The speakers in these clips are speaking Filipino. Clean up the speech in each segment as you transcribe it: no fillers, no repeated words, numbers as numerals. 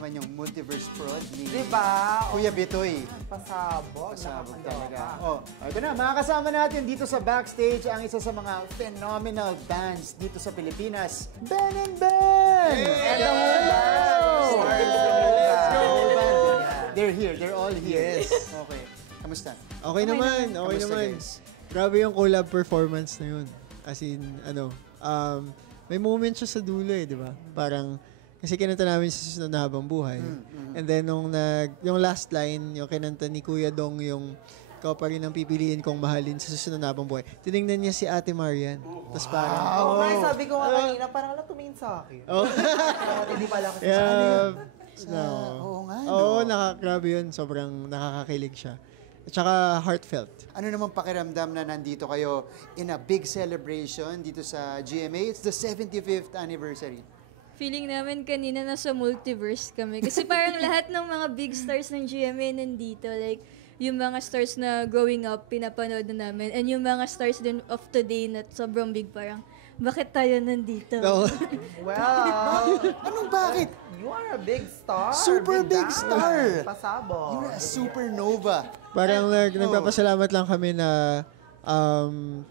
naman yung multiverse prod ni Diba? Kuya Bitoy. Pasabog. Pasabog talaga. Ito na, makakasama natin dito sa backstage ang isa sa mga phenomenal bands dito sa Pilipinas, Ben and Ben! Hello! Let's go! They're here. They're all here. Yes. Okay. Kamusta? Okay naman. Okay Kamusta, naman. guys? Grabe yung collab performance na yun. As in, may moment siya sa dulo eh, di ba? Parang, kasi kinanta namin sa Susunod na Habang Buhay. And then, yung last line, yung kinanta ni Kuya Dong, yung ikaw pa rin ang pipiliin kong mahalin sa Susunod na Habang Buhay. Tinignan niya si Ate Marian. Tapos parang, Sabi ko nga kanina, parang alam tumingin sa akin. Hindi pala kasi sa kanila. Oo nga, no? Oo, grabe yun. Sobrang nakakakilig siya. At saka heartfelt. Ano naman pakiramdam na nandito kayo in a big celebration dito sa GMA? It's the 75th anniversary. Feeling namin kanina nasa multiverse kami. Kasi parang lahat ng mga big stars ng GMA nandito. Like, yung mga stars na growing up, pinapanood na namin. And yung mga stars din of today na sobrang big, parang, bakit tayo nandito? No. Well, Anong bakit? you are a big star. Super big star. Pasabog. You're a supernova. Parang nagpapasalamat lang kami na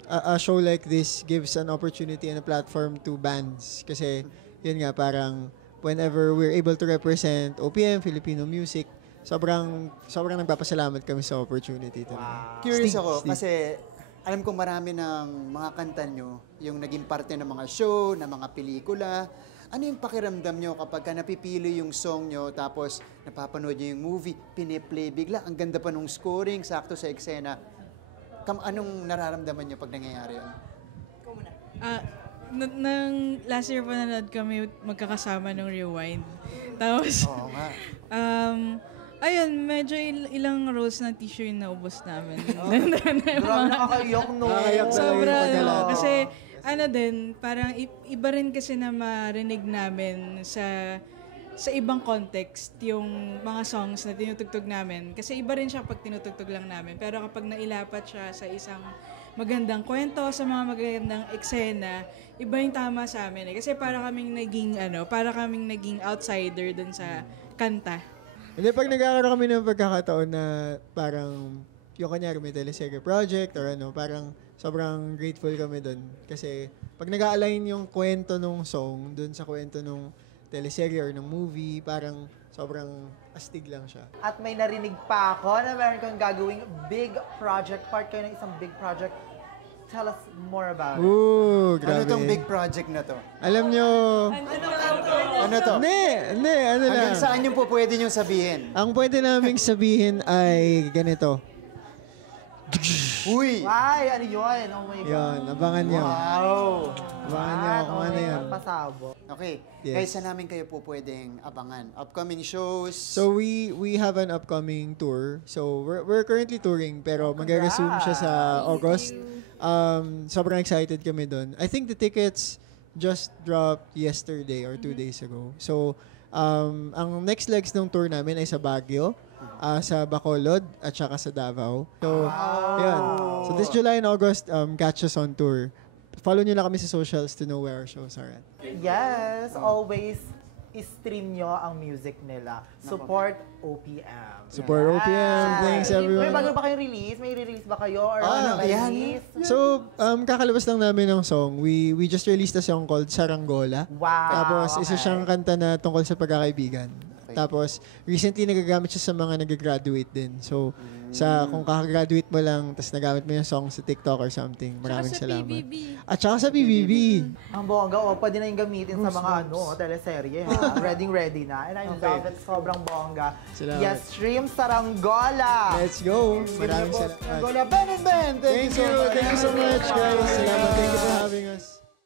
a show like this gives an opportunity and a platform to bands. Kasi, yun nga, parang whenever we're able to represent OPM, Filipino music, sobrang nagpapasalamat kami sa opportunity. Wow. Curious Steve, ako Steve. kasi alam ko marami ng mga kanta nyo yung naging parte ng mga show, ng mga pelikula. Ano yung pakiramdam nyo kapag ka napipili yung song nyo tapos napapanood nyo yung movie, piniplay bigla, ang ganda pa nung scoring, sakto sa eksena. Anong nararamdaman nyo pag nangyayari yun? Nang last year pa nanood kami magkakasama ng Rewind. Tapos, Oo nga. ayun, medyo ilang rolls ng tissue yung naubos namin. Grabe nakakaiyak, no? Nakakaiyak talaga Sobra, yung pagkalat. no? Kasi, parang iba rin kasi na marinig namin sa ibang context yung mga songs na tinutugtog namin. Kasi iba rin siya pag tinutugtog lang namin. Pero kapag nailapat siya sa isang magandang kwento, sa mga magandang eksena, iba yung tama sa amin. Kasi para kaming naging outsider dun sa kanta. Hindi, pag nagkakaroon kami ng pagkakataon na parang yung kanyari may teleserye project or parang sobrang grateful kami doon. Kasi pag nag-align yung kwento nung song doon sa kwento nung teleserye or nung movie, parang sobrang astig lang siya. At may narinig pa ako na meron kang gagawing big project, part kayo ng isang big project. Tell us more about it. Ooh, grabe. Ano tong big project na to? Alam nyo, Ano to? hindi, ano lang. Hanggang saan yung po pwede nyo sabihin? Ang pwede naming sabihin ay ganito. Uy! Ay, ano yun? Oh my God. Yun, abangan nyo. Wow! Abangan nyo kung ano yun. Pasabog. Okay. Yes. Guys, saan namin kayo po pwedeng abangan? Upcoming shows? So we have an upcoming tour. So we're currently touring pero mag-resume siya sa August. Sobrang excited kami doon. I think the tickets just dropped yesterday or 2 days ago. So ang next legs ng tour namin ay sa Baguio, sa Bacolod at saka sa Davao. So yun. So this July and August, catch us on tour. Follow nyo lang kami sa socials to know where our shows are at. Yes, always stream nyo ang music nila. Support OPM. Support OPM. Thanks everyone. May bago ba kayong release? May release ba kayo? Or ayan. release? So, kakalabas lang namin ng song. We just released a song called Saranggola. Wow. Tapos, isa siyang kanta na tungkol sa pagkakaibigan. Tapos, recently nagagamit siya sa mga nag-graduate din. So, kung kakagraduate mo lang, tapos nagamit mo yung song sa TikTok or something, maraming salamat. PBB. At saka sa PBB. Ang bongga, pwede na yung gamitin sa mga teleserye. Ready na. And I love it. Sobrang bongga. Salamat. Yes, stream Saranggola. Let's go. Maraming salamat. Ben and Ben! Thank you so much. Thank you so much, guys. Salamat. Thank you for having us.